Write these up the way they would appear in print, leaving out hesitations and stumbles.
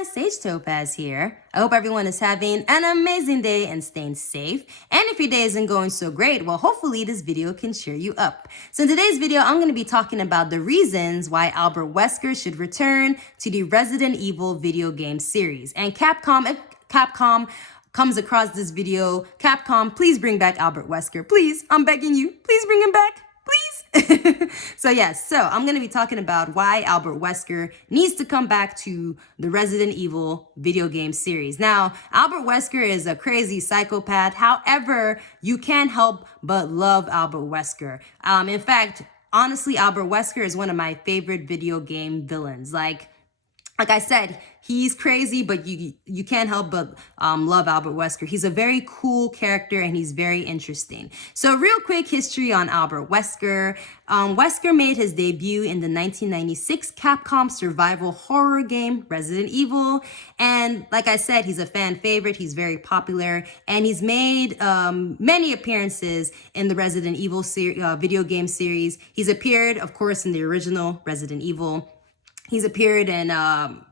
guys, Sage Topaz here. I hope everyone is having an amazing day and staying safe. And if your day isn't going so great, well, hopefully this video can cheer you up. So in today's video, I'm going to be talking about the reasons why Albert Wesker should return to the Resident Evil video game series. And Capcom, if Capcom comes across this video, Capcom, please bring back Albert Wesker. Please, I'm begging you, please bring him back. Please. So I'm going to be talking about why Albert Wesker needs to come back to the Resident Evil video game series. Now, Albert Wesker is a crazy psychopath. However, you can't help but love Albert Wesker. In fact, honestly, Albert Wesker is one of my favorite video game villains. Like I said, he's crazy, but you can't help but love Albert Wesker. He's a very cool character and he's very interesting. So real quick history on Albert Wesker. Wesker made his debut in the 1996 Capcom survival horror game, Resident Evil. And like I said, he's a fan favorite. He's very popular and he's made many appearances in the Resident Evil video game series. He's appeared, of course, in the original Resident Evil. He's appeared in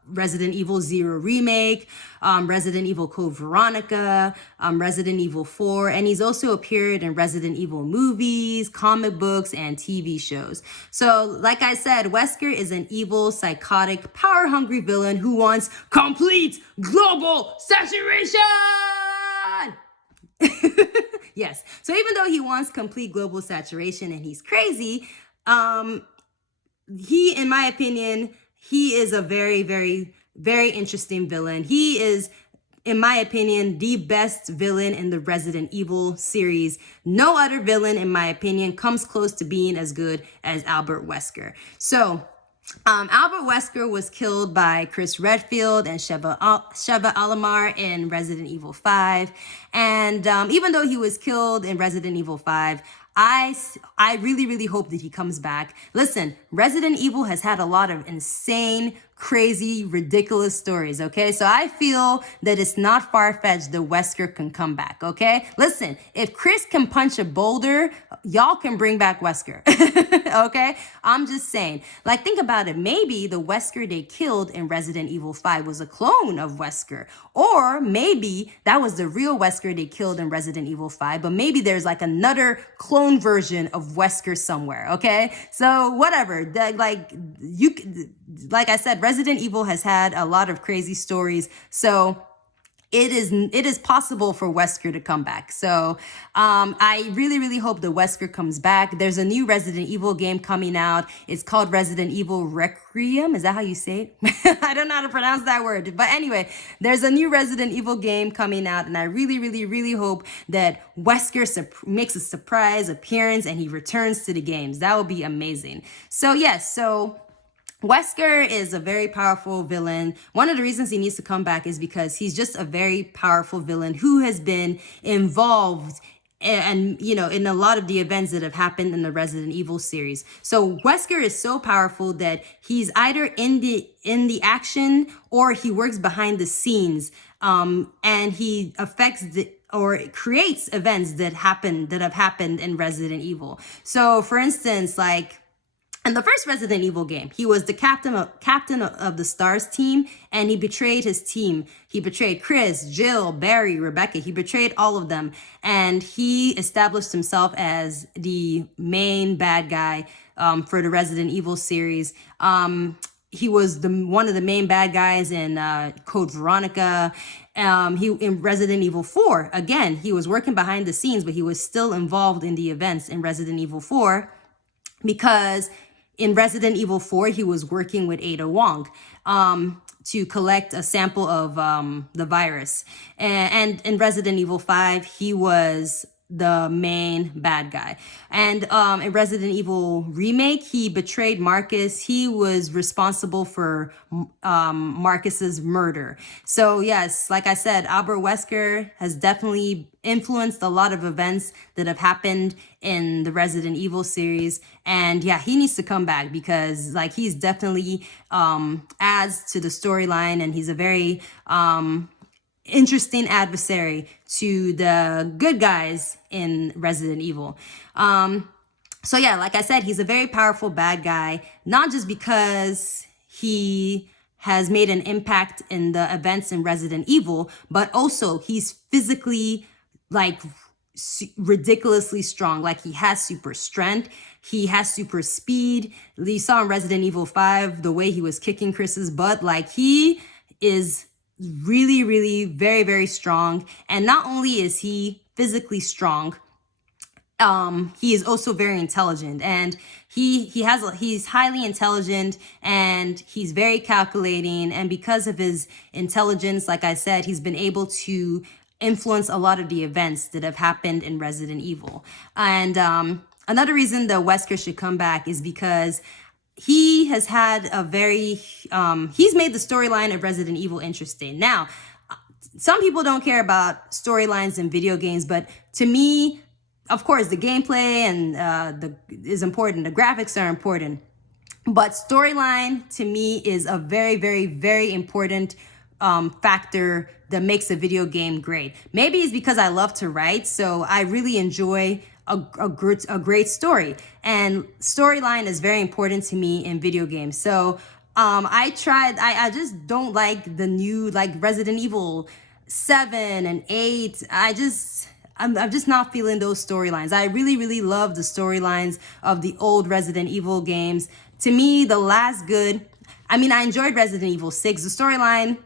Resident Evil 0 Remake, Resident Evil Code Veronica, Resident Evil 4, and he's also appeared in Resident Evil movies, comic books, and TV shows. So, like I said, Wesker is an evil, psychotic, power-hungry villain who wants complete global saturation! Yes, so even though he wants complete global saturation and he's crazy, he, in my opinion, he is a very, very, very interesting villain. He is, in my opinion, the best villain in the Resident Evil series. No other villain, in my opinion, comes close to being as good as Albert Wesker. So, Albert Wesker was killed by Chris Redfield and Sheva Alomar in Resident Evil 5. And even though he was killed in Resident Evil 5, I really, really hope that he comes back. Listen, Resident Evil has had a lot of insane, crazy, ridiculous stories, okay? So I feel that it's not far-fetched that Wesker can come back, okay? Listen, if Chris can punch a boulder, y'all can bring back Wesker, okay? I'm just saying. Like, think about it. Maybe the Wesker they killed in Resident Evil 5 was a clone of Wesker. Or maybe that was the real Wesker they killed in Resident Evil 5, but maybe there's like another clone version of Wesker somewhere, okay? So whatever, like I said, Resident Evil has had a lot of crazy stories, so it is possible for Wesker to come back. So I really, really hope that Wesker comes back. There's a new Resident Evil game coming out. It's called Resident Evil Requiem. Is that how you say it? I don't know how to pronounce that word. But anyway, there's a new Resident Evil game coming out. And I really, really, really hope that Wesker makes a surprise appearance and he returns to the games. That would be amazing. So yes, Wesker is a very powerful villain. One of the reasons he needs to come back is because he's just a very powerful villain who has been involved and in a lot of the events that have happened in the Resident Evil series. So Wesker is so powerful that he's either in the action or he works behind the scenes, and he affects or creates events that have happened in Resident Evil. So for instance, like in the first Resident Evil game, he was the captain of the STARS team, and he betrayed his team. He betrayed Chris, Jill, Barry, Rebecca. He betrayed all of them, and he established himself as the main bad guy for the Resident Evil series. He was one of the main bad guys in Code Veronica. In Resident Evil 4, again, he was working behind the scenes, but he was still involved in the events in Resident Evil 4 because in Resident Evil 4, he was working with Ada Wong to collect a sample of the virus. And in Resident Evil 5, he was the main bad guy. And in Resident Evil Remake, he betrayed Marcus. He was responsible for Marcus's murder. So yes, like I said, Albert Wesker has definitely influenced a lot of events that have happened in the Resident Evil series. And yeah, he needs to come back because like he's definitely adds to the storyline, and he's a very interesting adversary to the good guys in Resident Evil. So yeah, like I said, he's a very powerful bad guy, not just because he has made an impact in the events in Resident Evil, but also he's physically like ridiculously strong. Like he has super strength, he has super speed. You saw in Resident Evil 5 the way he was kicking Chris's butt. Like he is really, really very, very strong. And not only is he physically strong, he is also very intelligent, and he's highly intelligent, and he's very calculating. And because of his intelligence, like I said, he's been able to influence a lot of the events that have happened in Resident Evil. And another reason that Wesker should come back is because he has had a very he's made the storyline of Resident Evil interesting. Now, some people don't care about storylines in video games, but to me, of course, the gameplay and is important. The graphics are important. But storyline, to me, is a very, very, very important factor that makes a video game great. Maybe it's because I love to write, so I really enjoy a great story. And storyline is very important to me in video games. So I just don't like the new, like Resident Evil 7 and 8. I'm just not feeling those storylines. I really, really love the storylines of the old Resident Evil games. To me, the last good, I enjoyed Resident Evil 6. The storyline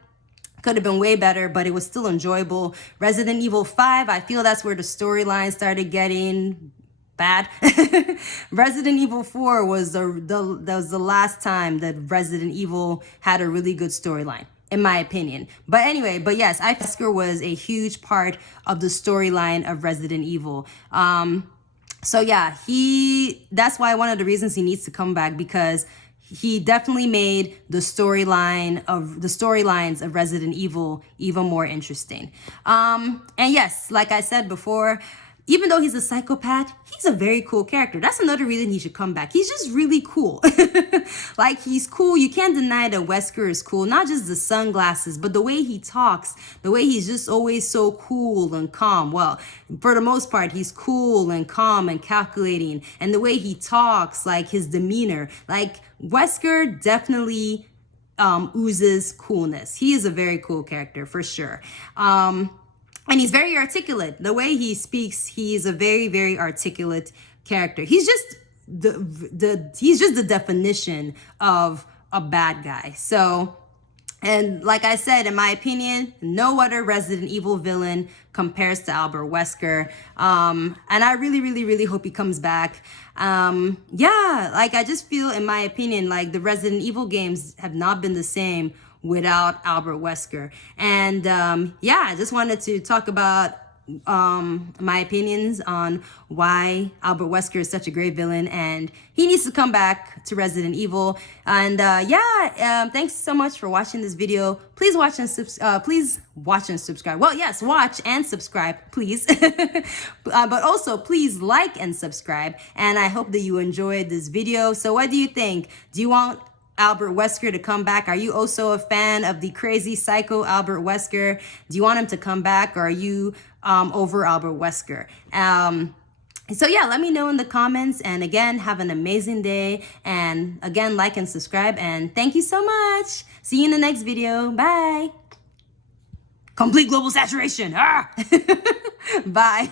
could have been way better, but it was still enjoyable. Resident Evil 5, I feel that's where the storyline started getting bad. Resident Evil 4 was the last time that Resident Evil had a really good storyline, in my opinion. But anyway, yes, Wesker was a huge part of the storyline of Resident Evil. So yeah, that's why one of the reasons he needs to come back, because he definitely made the storylines of Resident Evil even more interesting. And yes, like I said before, even though he's a psychopath, he's a very cool character. That's another reason he should come back. He's just really cool. Like, he's cool. You can't deny that Wesker is cool. Not just the sunglasses, but the way he talks, the way he's just always so cool and calm. Well, for the most part, he's cool and calm and calculating. And the way he talks, like his demeanor, like Wesker definitely oozes coolness. He is a very cool character for sure. And he's very articulate. The way he speaks, he's a very, very articulate character. He's just the definition of a bad guy. So, and like I said, in my opinion, no other Resident Evil villain compares to Albert Wesker. And I really, really, really hope he comes back. Yeah, like I just feel, in my opinion, like the Resident Evil games have not been the same without Albert Wesker. And yeah, I just wanted to talk about my opinions on why Albert Wesker is such a great villain, and he needs to come back to Resident Evil. And yeah, thanks so much for watching this video. Please watch and subscribe. Well, yes, watch and subscribe, please. But also, please like and subscribe. And I hope that you enjoyed this video. So what do you think? Do you want Albert Wesker to come back? Are you also a fan of the crazy psycho Albert Wesker? Do you want him to come back, or are you over Albert Wesker? So yeah, let me know in the comments. And again, have an amazing day. And again, like and subscribe. And thank you so much. See you in the next video. Bye. Complete global saturation. Ah! Bye.